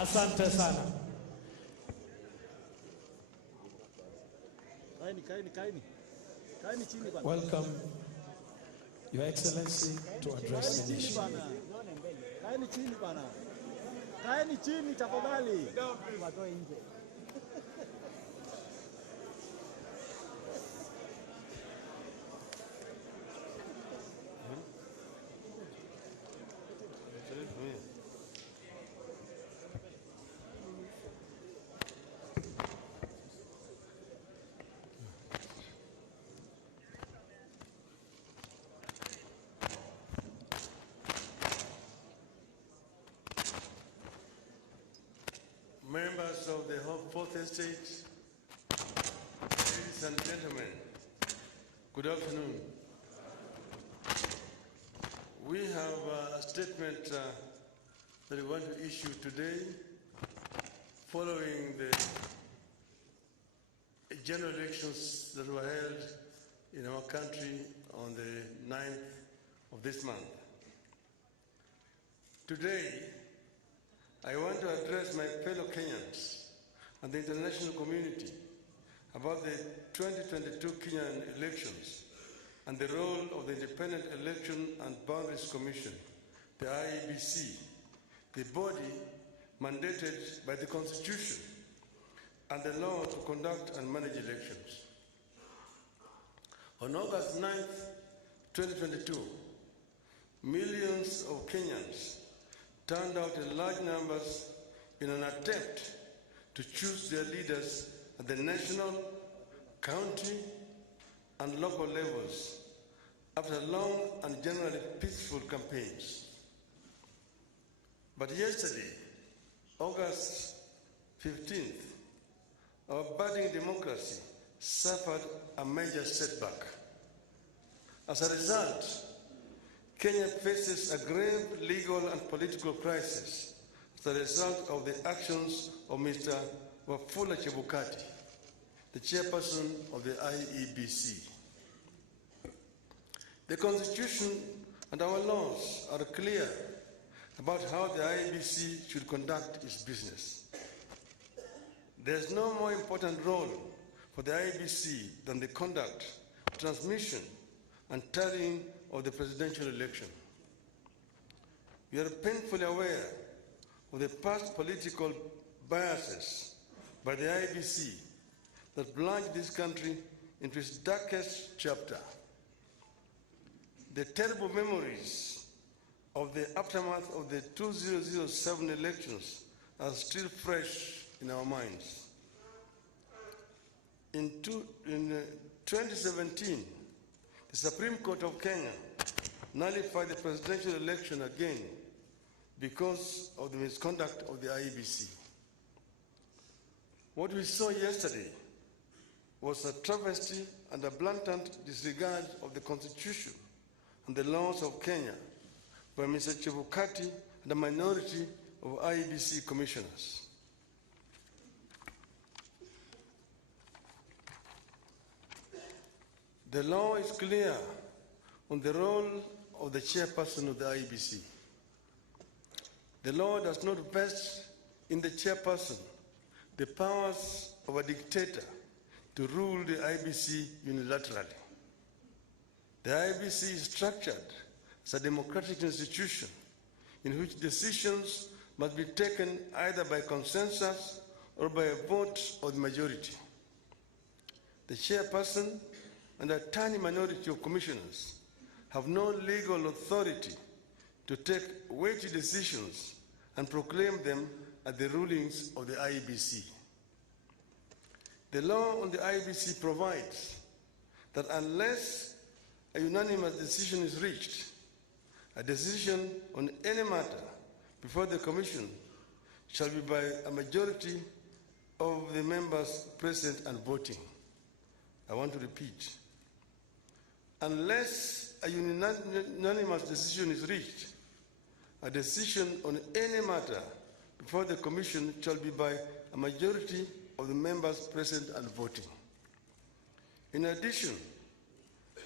Asante sana. Welcome, Your Excellency, to address the nation. Kaeni chini tafadhali. Members of the Fourth Estate, ladies and gentlemen, good afternoon. We have a statement that we want to issue today following the general elections that were held in our country on the 9th of this month. Today, I want to address my fellow Kenyans and the international community about the 2022 Kenyan elections and the role of the Independent Election and Boundaries Commission, the IEBC, the body mandated by the Constitution and the law to conduct and manage elections. On August 9th, 2022, millions of Kenyans turned out in large numbers in an attempt to choose their leaders at the national, county, and local levels after long and generally peaceful campaigns. But yesterday, August 15th, our budding democracy suffered a major setback. As a result, Kenya faces a grave legal and political crisis as a result of the actions of Mr. Wafula Chebukati, the chairperson of the IEBC. The Constitution and our laws are clear about how the IEBC should conduct its business. There's no more important role for the IEBC than the conduct, transmission, and tallying of the presidential election. We are painfully aware of the past political biases by the IEBC that plunged this country into its darkest chapter. The terrible memories of the aftermath of the 2007 elections are still fresh in our minds. In 2017, the Supreme Court of Kenya nullified the presidential election again because of the misconduct of the IEBC. What we saw yesterday was a travesty and a blatant disregard of the Constitution and the laws of Kenya by Mr. Chebukati and a minority of IEBC commissioners. The law is clear on the role of the chairperson of the IEBC. The law does not vest in the chairperson the powers of a dictator to rule the IEBC unilaterally. The IEBC is structured as a democratic institution in which decisions must be taken either by consensus or by a vote of the majority. The chairperson and a tiny minority of commissioners have no legal authority to take weighty decisions and proclaim them as the rulings of the IEBC. The law on the IEBC provides that unless a unanimous decision is reached, a decision on any matter before the Commission shall be by a majority of the members present and voting. I want to repeat. Unless a unanimous decision is reached, a decision on any matter before the Commission shall be by a majority of the members present and voting. In addition,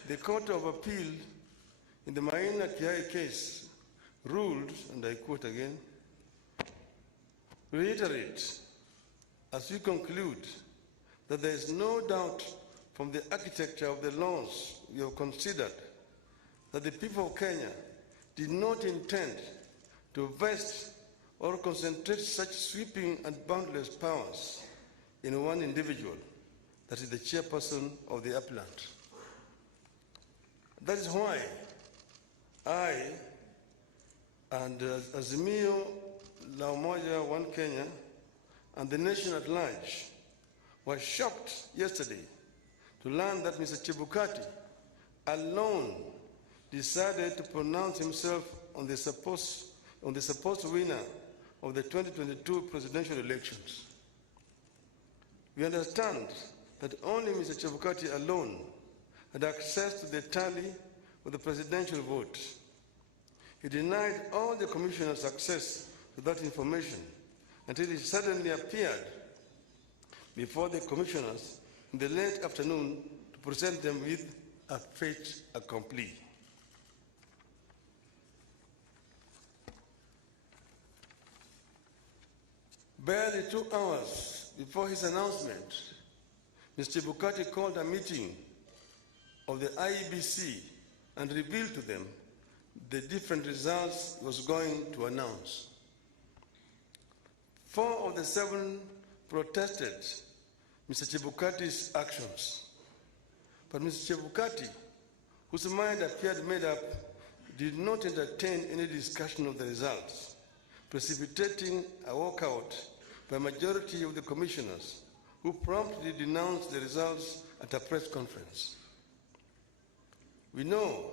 the Court of Appeal in the Maina Kiai case ruled, and I quote again, reiterate, as we conclude, that there is no doubt from the architecture of the laws we have considered that the people of Kenya did not intend to vest or concentrate such sweeping and boundless powers in one individual, that is the chairperson of the appellant. That is why I and Azimio La Umoja One Kenya and the nation at large were shocked yesterday to learn that Mr. Chebukati alone decided to pronounce himself on the supposed winner of the 2022 presidential elections. We understand that only Mr. Chebukati alone had access to the tally of the presidential vote. He denied all the commissioners access to that information until he suddenly appeared before the commissioners in the late afternoon to present them with a fait accompli. Barely 2 hours before his announcement, Mr. Chebukati called a meeting of the IEBC and revealed to them the different results he was going to announce. 4 of the 7 protested Mr. Chebukati's actions. But Mr. Chebukati, whose mind appeared made up, did not entertain any discussion of the results, precipitating a walkout by a majority of the commissioners, who promptly denounced the results at a press conference. We know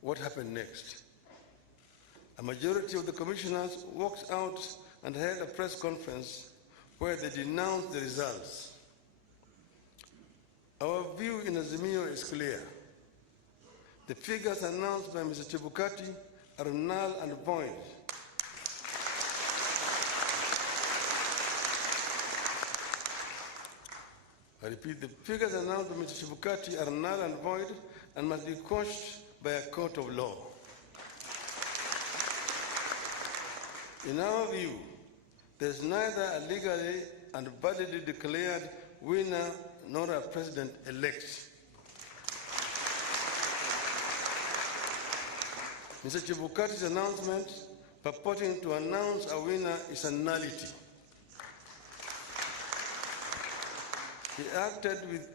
what happened next. A majority of the commissioners walked out and held a press conference where they denounced the results. Our view in Azimio is clear. The figures announced by Mr. Chebukati are null and void. I repeat, the figures announced by Mr. Chebukati are null and void and must be quashed by a court of law. In our view, there is neither a legally and validly declared winner nor a president-elect. Mr. Chebukati's announcement purporting to announce a winner is a nullity. He acted with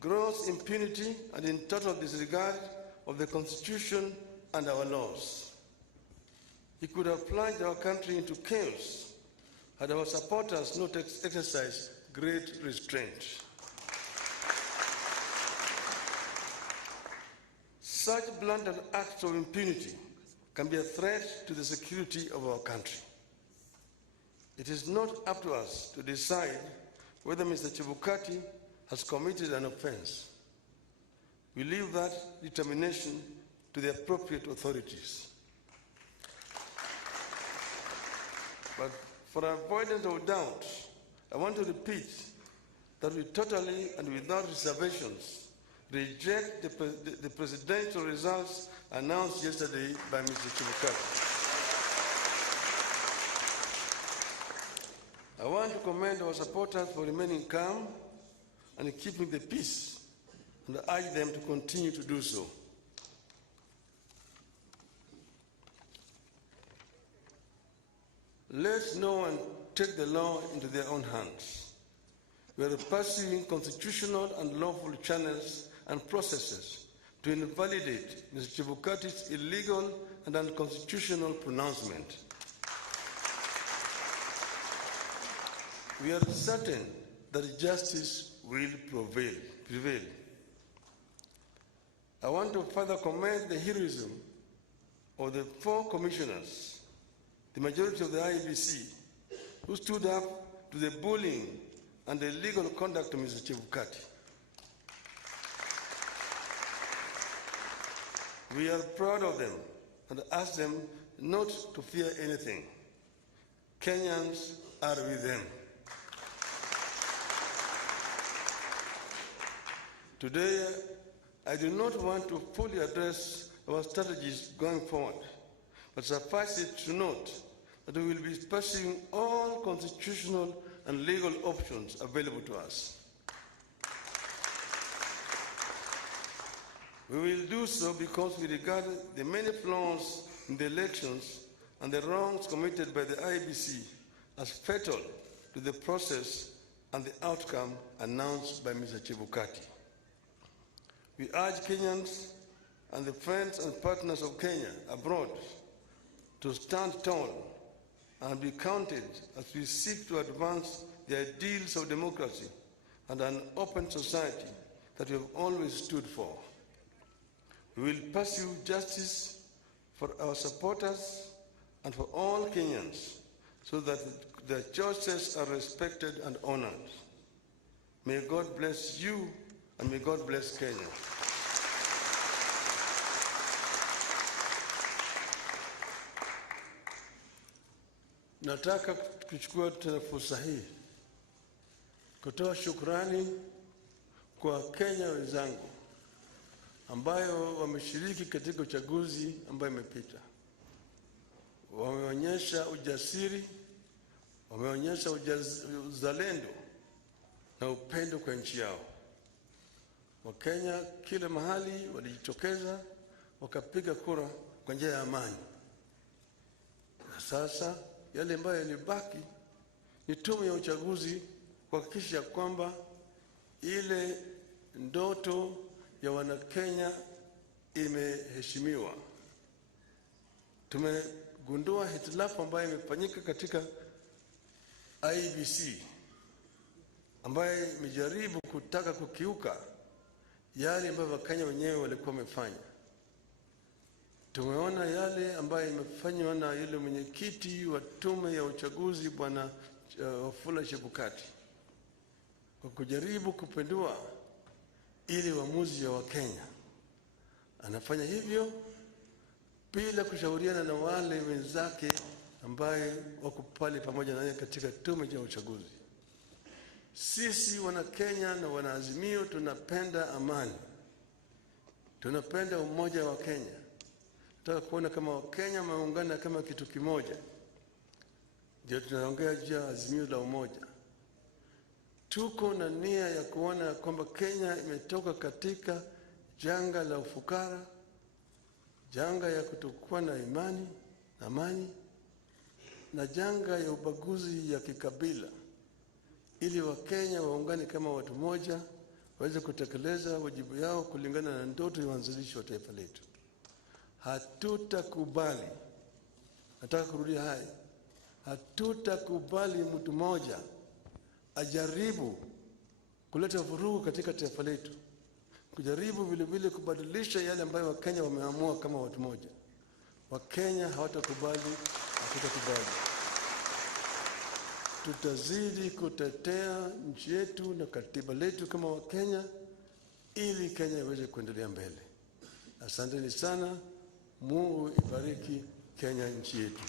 gross impunity and in total disregard of the Constitution and our laws. He could have plunged our country into chaos had our supporters not exercised great restraint. Such blatant acts of impunity can be a threat to the security of our country. It is not up to us to decide whether Mr. Chebukati has committed an offense. We leave that determination to the appropriate authorities. But for avoidance of doubt, I want to repeat that we totally and without reservations reject the presidential results announced yesterday by Mr. Chebukati. I want to commend our supporters for remaining calm and keeping the peace, and I urge them to continue to do so. Let no one take the law into their own hands. We are pursuing constitutional and lawful channels and processes to invalidate Mr. Chebukati's illegal and unconstitutional pronouncement. We are certain that justice will prevail. I want to further commend the heroism of the 4 commissioners, the majority of the IEBC, who stood up to the bullying and the illegal conduct of Mr. Chebukati. We are proud of them and ask them not to fear anything. Kenyans are with them. Today, I do not want to fully address our strategies going forward, but suffice it to note that we will be pursuing all constitutional and legal options available to us. We will do so because we regard the many flaws in the elections and the wrongs committed by the IEBC as fatal to the process and the outcome announced by Mr. Chebukati. We urge Kenyans and the friends and partners of Kenya abroad to stand tall and be counted as we seek to advance the ideals of democracy and an open society that we have always stood for. We will pursue justice for our supporters and for all Kenyans so that their choices are respected and honored. May God bless you and may God bless Kenya. Nataka kuchukua tena fursa hii kutoa shukrani kwa Kenya wenzangu ambayo wameshiriki katika uchaguzi ambayo imepita. Wameonyesha ujasiri, wameonyesha uzalendo na upendo kwa nchi yao. Wakenya kila mahali walijitokeza wakapiga kura kwa njia ya amani. Na sasa yale ambayo yalibaki ni tume ya uchaguzi kuhakikisha kwamba ile ndoto ya Wanakenya imeheshimiwa. Tumegundua hitilafu ambayo imefanyika katika IEBC ambayo imejaribu kutaka kukiuka yale ambayo Wakenya wenyewe walikuwa wamefanya. Tumeona yale ambayo imefanywa na yule mwenyekiti wa tume ya uchaguzi Bwana Wafula Chebukati kwa kujaribu kupindua ili uamuzi wa Wakenya. Anafanya hivyo bila kushauriana na wale wenzake ambaye wako pale pamoja naye katika tume ya uchaguzi. Sisi wana Kenya na wanaazimio tunapenda amani. Tunapenda umoja wa Kenya. Tunataka kuona kama Wakenya wameungana kama kitu kimoja. Ndio tunaongea juu ya azimio la umoja. Tuko na nia ya kuona kwamba Kenya imetoka katika janga la ufukara, janga ya kutokuwa na imani na amani, na janga ya ubaguzi ya kikabila, ili Wakenya waungane kama watu moja, waweze kutekeleza wajibu yao kulingana na ndoto ya uanzilishi wa taifa letu. Hatutakubali, nataka kurudia haya, hatutakubali mtu mmoja ajaribu kuleta vurugu katika taifa letu, kujaribu vile vile kubadilisha yale ambayo Wakenya wameamua kama watu moja. Wakenya hawatakubali, hatutakubali. Tutazidi kutetea nchi yetu na katiba letu kama Wakenya ili Kenya iweze kuendelea mbele. Asanteni sana. Mungu ibariki Kenya nchi yetu.